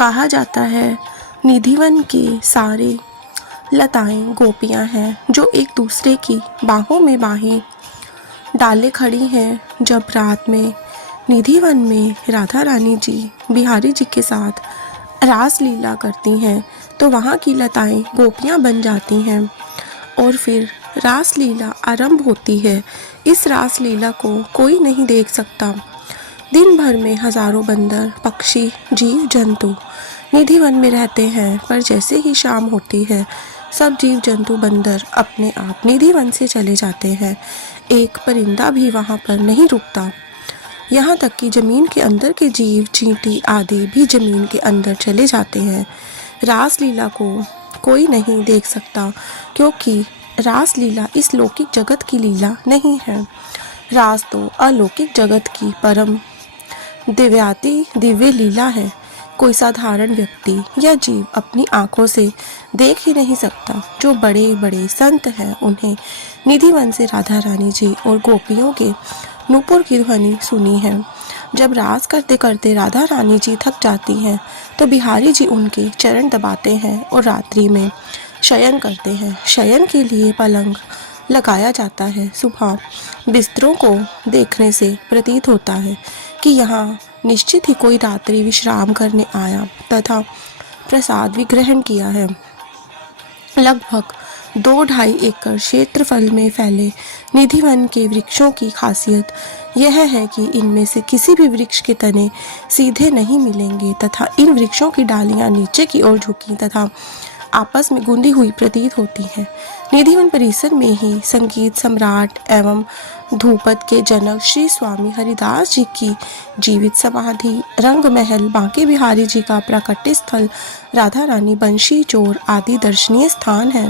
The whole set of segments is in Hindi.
कहा जाता है निधिवन के सारे लताएं गोपियां हैं जो एक दूसरे की बाहों में बाहें डाले खड़ी हैं। जब रात में निधिवन में राधा रानी जी बिहारी जी के साथ रास लीला करती हैं तो वहाँ की लताएं गोपियां बन जाती हैं और फिर रास लीला आरंभ होती है। इस रास लीला को कोई नहीं देख सकता। दिन भर में हजारों बंदर, पक्षी, जीव जंतु निधिवन में रहते हैं, पर जैसे ही शाम होती है सब जीव जंतु बंदर अपने आप निधिवन से चले जाते हैं। एक परिंदा भी वहाँ पर नहीं रुकता। यहाँ तक कि जमीन के अंदर के जीव, चींटी आदि भी जमीन के अंदर चले जाते हैं। रास लीला को कोई नहीं देख सकता क्योंकि रास लीला इस लौकिक जगत की लीला नहीं है। रास तो अलौकिक जगत की परम दिव्याति दिव्य लीला है। कोई साधारण व्यक्ति या जीव अपनी आंखों से देख ही नहीं सकता। जो बड़े बड़े संत हैं उन्हें निधिवन से राधा रानी जी और गोपियों के नूपुर की ध्वनि सुनी है। जब रास करते करते राधा रानी जी थक जाती हैं तो बिहारी जी उनके चरण दबाते हैं और रात्रि में शयन करते हैं। शयन के लिए पलंग लगाया जाता है। सुबह बिस्तरों को देखने से प्रतीत होता है कि यहाँ निश्चित ही कोई रात्रि विश्राम करने आया तथा प्रसाद भी ग्रहण किया है। लगभग 2-2.5 एकड़ क्षेत्रफल में फैले निधिवन के वृक्षों की खासियत यह है कि इनमें से किसी भी वृक्ष के तने सीधे नहीं मिलेंगे तथा इन वृक्षों की डालियां नीचे की ओर झुकी तथा आपस में गुंदी हुई प्रतीत होती है। निधिवन परिसर में ही संगीत सम्राट एवं ध्रुपद के जनक श्री स्वामी हरिदास जी की जीवित समाधि, रंग महल, बांके बिहारी जी का प्राकट्य स्थल, राधा रानी, बंशी चोर आदि दर्शनीय स्थान है।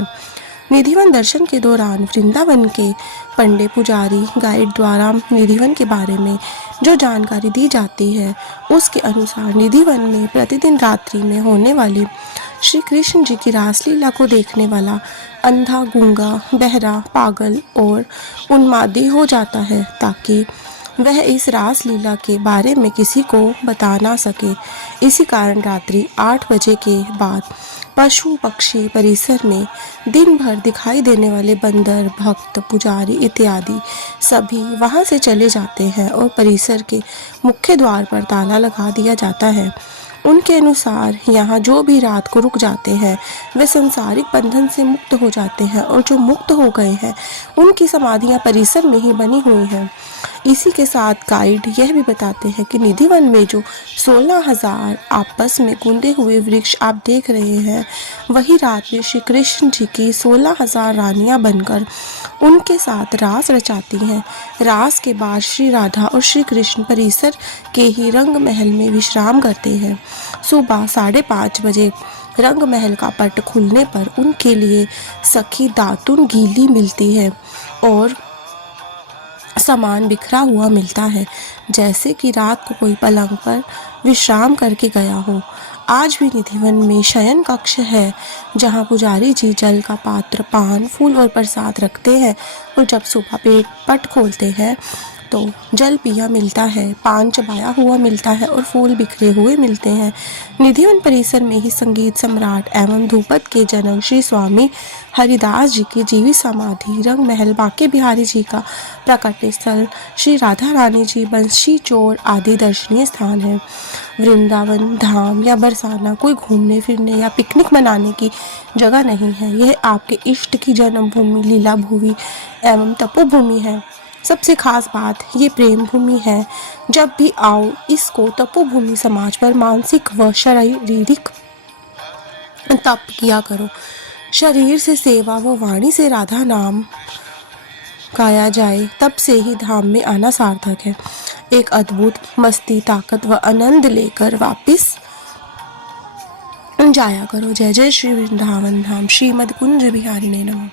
निधिवन दर्शन के दौरान वृंदावन के पंडे पुजारी गाइड द्वारा निधिवन के बारे में जो जानकारी दी जाती है उसके अनुसार निधिवन में प्रतिदिन रात्रि में होने वाली श्री कृष्ण जी की रासलीला को देखने वाला अंधा, गूंगा, बहरा, पागल और उन्मादी हो जाता है ताकि वह इस रासलीला के बारे में किसी को बता ना सके। इसी कारण रात्रि 8 बजे के बाद पशु पक्षी परिसर में दिन भर दिखाई देने वाले बंदर, भक्त, पुजारी इत्यादि सभी वहां से चले जाते हैं और परिसर के मुख्य द्वार पर ताला लगा दिया जाता है। उनके अनुसार यहाँ जो भी रात को रुक जाते हैं वे संसारिक बंधन से मुक्त हो जाते हैं और जो मुक्त हो गए हैं उनकी समाधियाँ परिसर में ही बनी हुई हैं। इसी के साथ गाइड यह भी बताते हैं कि निधिवन में जो 16,000 आपस में गुंदे हुए वृक्ष आप देख रहे हैं वही रात में श्री कृष्ण जी की 16,000 रानियां बनकर उनके साथ रास रचाती हैं। रास के बाद श्री राधा और श्री कृष्ण परिसर के ही रंग महल में विश्राम करते हैं। सुबह 5:30 बजे रंग महल का पट खुलने पर उनके लिए सखी दातुन गीली मिलती है और सामान बिखरा हुआ मिलता है, जैसे कि रात को कोई पलंग पर विश्राम करके गया हो। आज भी निधिवन में शयन कक्ष है जहां पुजारी जी जल का पात्र, पान, फूल और प्रसाद रखते हैं और जब सुबह पट खोलते हैं तो जल पिया मिलता है, पान चबाया हुआ मिलता है और फूल बिखरे हुए मिलते हैं। निधिवन परिसर में ही संगीत सम्राट एवं ध्रुपद के जनक श्री स्वामी हरिदास जी की जीवित समाधि, रंग महल, बांके बिहारी जी का प्राकट्य स्थल, श्री राधा रानी जी, बंशी चोर आदि दर्शनीय स्थान है। वृंदावन धाम या बरसाना कोई घूमने फिरने या पिकनिक मनाने की जगह नहीं है। यह आपके इष्ट की जन्मभूमि, लीला भूमि एवं तपोभूमि है। सबसे खास बात ये प्रेम भूमि है। जब भी आओ इसको तपोभूमि समाज पर मानसिक व शारीरिक तप किया करो। शरीर से सेवा व वाणी से राधा नाम गाया जाए, तब से ही धाम में आना सार्थक है। एक अद्भुत मस्ती, ताकत व आनंद लेकर वापिस जाया करो। जय जय श्री वृंदावन धाम। श्रीमद कुंज बिहारी ने नमः।